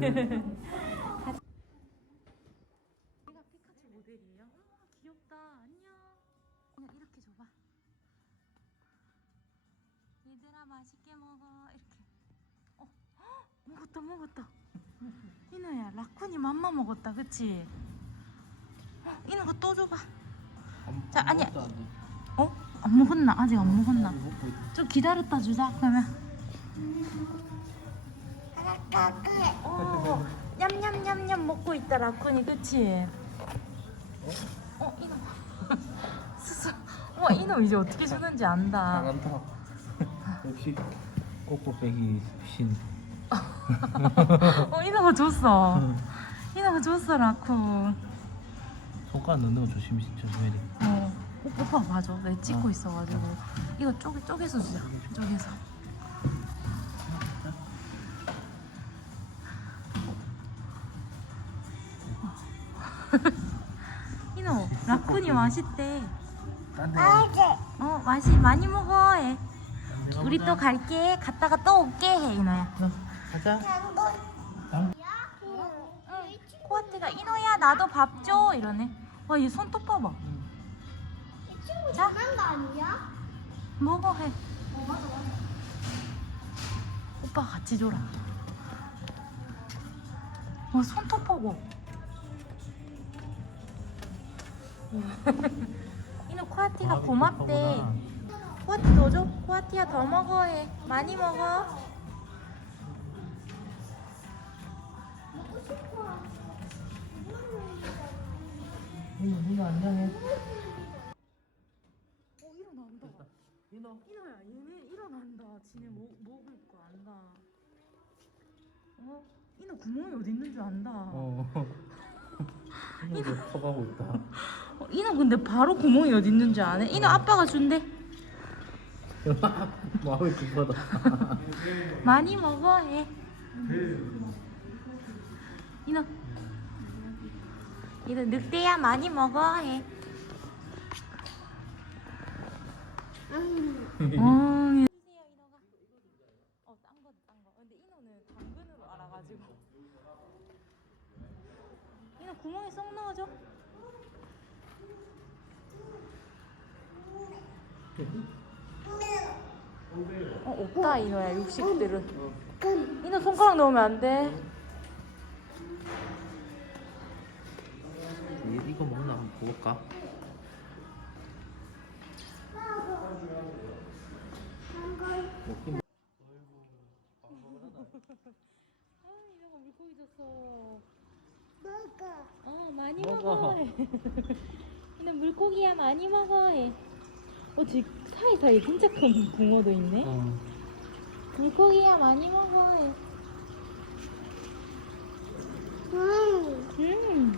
얘가 피카츄 모델이에요? 어, 귀엽다 안녕 그냥 이렇게 줘봐 얘들아 맛있게 먹어 이렇게 어 헉, 먹었다 먹었다 이노야 라쿤이 맘마 먹었다 그치? 어, 이노가 또 줘봐 자, 아니야. 어? 안 먹었나? 아직 안 먹었나? 좀 기다렸다 주자 그러면 어, 냠냠냠냠 먹고 있다 라쿤이. 그치? 어 이놈. 스스 와 이놈 이제 어떻게 주는지 안다. 잘한다. 역시 꼬꼬빼기 신. 어 이놈아 줬어. 이놈아 줬어 라쿤. 손가락 넣는 거 조심 조심해야 돼. 어 오빠, 오빠 봐줘. 내 찍고 있어가지고. 이거 쪼개, 쪼개서 주자. 쪼개서 이노 라쿤이 맛있대. 딴데 어 맛이 많이 먹어 해. 우리 또 갈게. 갔다가 또 올게 해 이노야. 가자. 응. 코아트가 이노야 나도 밥 줘 이러네. 와얘 손톱 봐봐 자. 장난 거 아니야? 먹어 해. 오빠 같이 줘라. 와 손톱 봐봐 이노 코아티가 고맙대 코아티 더 줘? 코아티야 더 먹어 해 많이 먹어 이거 이거 안녕해. 어 일어난다 이너. 이노야 얘네 일어난다 지네 뭐, 먹을 거 안다 어? 이노 구멍이 어디 있는 줄 안다 어. 이거 커가고 있다. 어, 이노 근데 바로 구멍이 어디 있는 줄 아네? 이노 아빠가 준대 마음이 급하다. 많이 먹어 해 이노 이노 늑대야 많이 먹어 해 음. 어, 구멍에 쏙 넣어줘 어 없다 이노야 육식들은 이노 손가락 넣으면 안돼 이- 이거 먹나 한번 볼까? 먹긴 아 이노가 물고기 줬어 먹어. 어 많이 먹어. 먹어. 근데 물고기야 많이 먹어. 해. 어 지금 사이사이 진짜 큰 붕어도 있네. 어. 물고기야 많이 먹어. 해. 음. 음.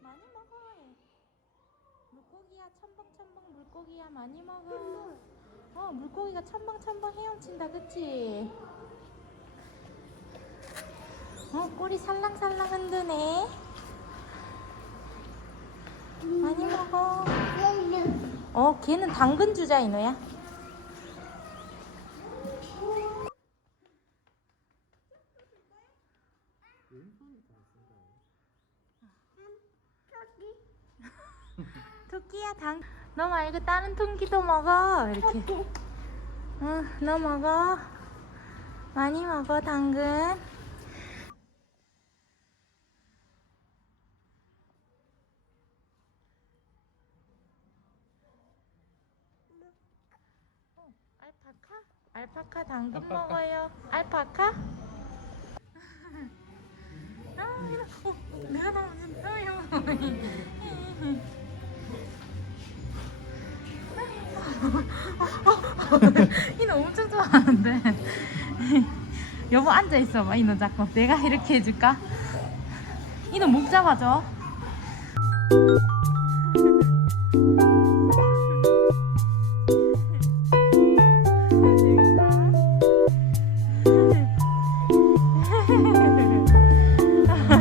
많이 먹어. 해. 물고기야 첨벙첨벙 물고기야 많이 먹어. 어 물고기가 첨벙첨벙 헤엄친다 그치? 어 꼬리 살랑살랑 흔드네. 먹어. 어, 걔는 당근 주자 이노야. 토끼야 당. 너 말고 다른 토끼도 먹어. 이렇게. 응, 너 먹어. 많이 먹어 당근. 알파카 당근 알파카. 먹어요. 알파카? 아, 이런, 어, 내가 나오면 진짜요. 이는 엄청 좋아하는데. 여보 앉아 있어 봐. 이너 자꾸 내가 이렇게 해줄까? 이너목 잡아줘.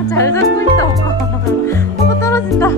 잘 잡고 있다. 오빠 어, 떨어진다. 어,